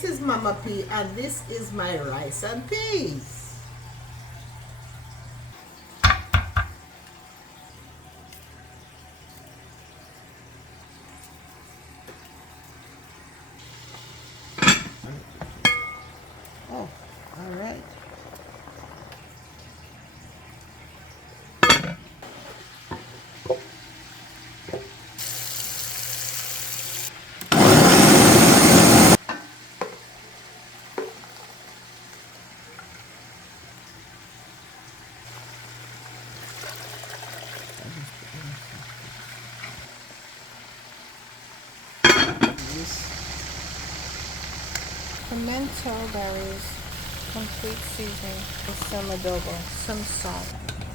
this is Mama P and this is my rice and peas. Oh, all right. Pimento berries, complete seasoning with some adobo, some salt.